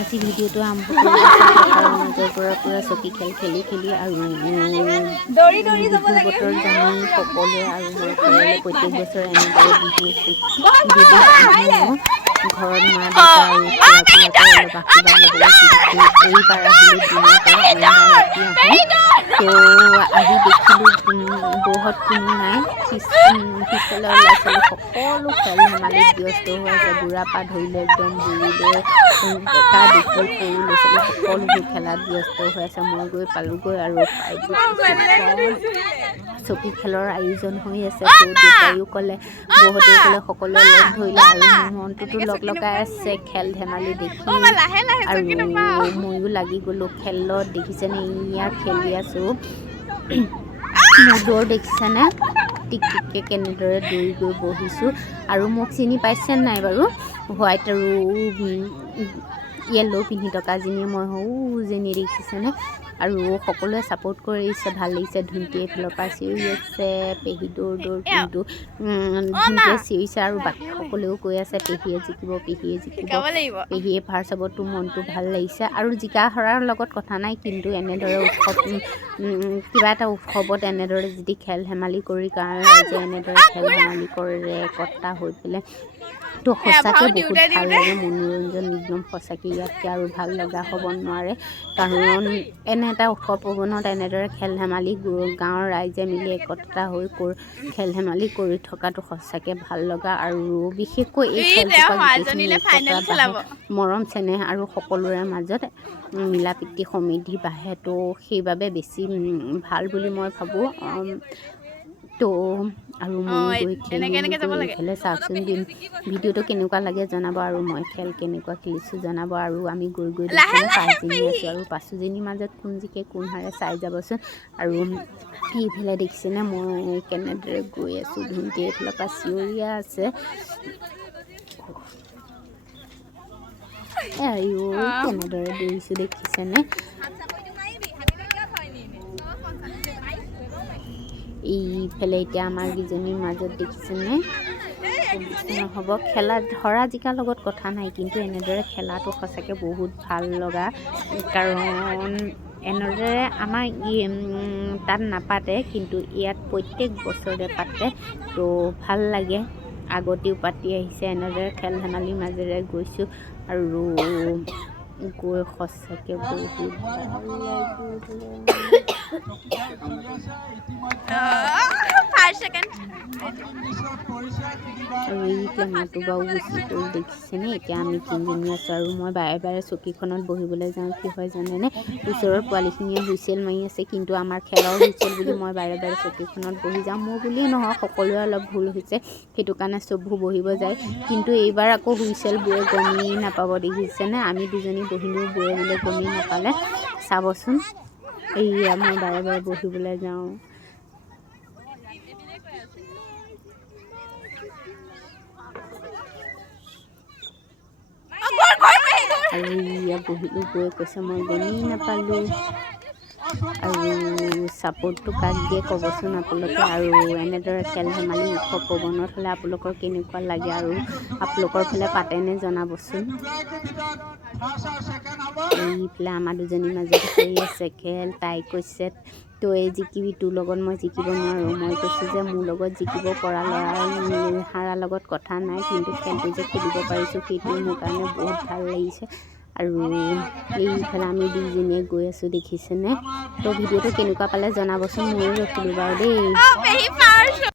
আজি ভিডিঅ'টো আৰম্ভ কৰিছোঁ পৰা চকী খেল খেলি খেলি আৰু বতৰ জানি সকলোৱে আৰু মই ঘৰলৈ প্ৰত্যেক বছৰে এনেদৰে ঘৰত মা দেউতা আৰু খুৰাবিলাকৰ অলপ আশীৰ্বাদ ল'বলৈ এইবাৰ আহিলোঁ দিনৰ পৰা অইনবাৰ ৰাতি আহোঁ। তো আহি দেখিলোঁ বৌহঁত কোনো নাই, পিছফালে ল'ৰা ছোৱালী সকলো খেল ধেমালিত ব্যস্ত হৈ আছে। বুঢ়া পৰা ধৰিলে একদম বুঢ়ীলৈ ডেকা দেখি সৰু ল'ৰা ছোৱালী সকলোবোৰ খেলাত ব্যস্ত হৈ আছে। মই গৈ পালোঁগৈ আৰু চকী খেলৰ আয়োজন হৈ আছে। তো দেউতায়ো ক'লে, বৌহঁতেও ক'লে, সকলোৱে লগ ধৰিলে আৰু মোৰ মনটোতো লগ লগাই আছে খেল ধেমালি দেখি আৰু ময়ো লাগি গ'লোঁ খেলত। দেখিছেনে ইয়াৰ খেলি আছোঁ, মোৰ দৌৰ দেখিছেনে টিক টিককৈ কেনেদৰে দৌৰি গৈ বহিছোঁ। আৰু মোক চিনি পাইছে নাই বাৰু? হোৱাইট আৰু য়েল্ল' পিন্ধি থকা যেনিয়ে মই যেনি দেখিছেনে? আৰু সকলোৱে ছাপোৰ্ট কৰিছে, ভাল লাগিছে। ধুনটি এইফালৰ পৰা চিঞৰি আছে, পেহী দৌৰ কিন্তু ধুনটিয়ে চিঞৰিছে আৰু বাকী সকলোৱেও কৈ আছে পেহীয়ে জিকিব, পেহীয়ে জিকিব, পেহীয়ে ফাৰ্ষ্ট হ'বতো মনটো ভাল লাগিছে। আৰু জিকা হৰাৰ লগত কথা নাই, কিন্তু এনেদৰে উৎসৱ কিবা এটা উৎসৱত এনেদৰে যদি খেল ধেমালি কৰি গাঁৱৰ ৰাইজে এনেদৰে খেল ধেমালি কৰে একতা হৈ পেলাই, তো সঁচাকৈ বহুত ভাল লাগে। মনোৰঞ্জন একদম সঁচাকৈ ইয়াতকৈ আৰু ভাল লগা হ'ব নোৱাৰে। কাৰণ এনে এটা উৎসৱ পাৰ্বণত এনেদৰে খেল ধেমালি গাঁৱৰ ৰাইজে মিলি একতা হৈ খেল ধেমালি কৰি থকাটো সঁচাকৈ ভাল লগা। আৰু বিশেষকৈ এই খেলটোৰ পৰা গোটেইখিনি একতা বাঢ়ে, মৰম চেনেহ আৰু সকলোৰে মাজত মিলা প্ৰীতি সমৃদ্ধি বাঢ়ে। তো সেইবাবে বেছি ভাল বুলি মই ভাবোঁ। তো আৰু মই গৈ খেলিলোঁ। এইফালে চাওকচোন ভিডিঅ'টো কেনেকুৱা লাগে জনাব, আৰু মই খেল কেনেকুৱা খেলিছোঁ জনাব। আৰু আমি গৈ দেখিছোঁ 5জনী আছোঁ আৰু 5জনীৰ মাজত কোন জিকে কোন হাৰে চাই যাবচোন। আৰু এইফালে দেখিছেনে মই কেনেদৰে গৈ আছোঁ, ধুনটি এইফালৰ পৰা চিঞৰিয়া আছে। কেনেদৰে দৌৰিছোঁ দেখিছেনে? এইফালে এতিয়া আমাৰ কেইজনীৰ মাজত দেখিছেনে? নহ'ব খেলা হৰা জিকাৰ লগত কথা নাই, কিন্তু এনেদৰে খেলাটো সঁচাকৈ বহুত ভাল লগা। কাৰণ এনেদৰে আমাৰ তাত নাপাতে, কিন্তু ইয়াত প্ৰত্যেক বছৰে পাতে। তো ভাল লাগে, আগতেও পাতি আহিছে। এনেদৰে খেল ধেমালিৰ মাজেৰে গৈছোঁ আৰু গৈ সঁচাকৈ বহুত ভাল লাগিলে। আৰু এই টেমাটো বাৰু গুচি গ'ল দেখিছেনে? এতিয়া আমি তিনিজনী আছোঁ আৰু মই বাৰে বাৰে চকীখনত বহিবলৈ যাওঁ। কি হয় জানেনে? ওচৰৰ পোৱালিখিনিয়ে হুইচেল মাৰি আছে, কিন্তু আমাৰ খেলৰ হুইচেল বুলি মই বাৰে বাৰে চকীখনত বহি যাওঁ। মোৰ বুলিয়েই নহয়, সকলোৰে অলপ ভুল হৈছে, সেইটো কাৰণে চববোৰ বহিব যায়। কিন্তু এইবাৰ আকৌ হুইচেল বুয়ে গমেই নাপাব দেখিছেনে? আমি দুজনী বহিলেও বুয়ে বোলে গমেই নাপালে। চাবচোন, এইয়া মই বাৰে বাৰে বহিবলৈ যাওঁ। আৰু ইয়া বহিলোঁ, গৈ কৈছে মই গমেই নাপালোঁ। আৰু ছাপোৰ্টটো কাক দিয়ে ক'বচোন আপোনালোকে। আৰু এনেদৰে খেল ধেমালি উৎসৱ পাৰ্বণত হ'লে আপোনালোকৰ কেনেকুৱা লাগে, আৰু আপোনালোকৰ ফালে পাতেনে জনাবচোন। এইফালে আমাৰ দুজনীৰ মাজত হৈ আছে খেল। তাই কৈছে তই জিকিবি, তোৰ লগত মই জিকিব নোৱাৰোঁ। মই কৈছোঁ যে মোৰ লগত জিকিব পৰা ল'ৰা হাৰাৰ লগত কথা নাই, কিন্তু খেলটো যে খেলিব পাৰিছোঁ সেইটোৱে মোৰ কাৰণে বহুত ভাল লাগিছে। আৰু এইফালে আমি দুইজনীয়ে গৈ আছোঁ দেখিছেনে? তো ভিডিঅ'টো কেনেকুৱা পালে জনাবচোন। ময়ো ৰখিলোঁ বাৰু দেই।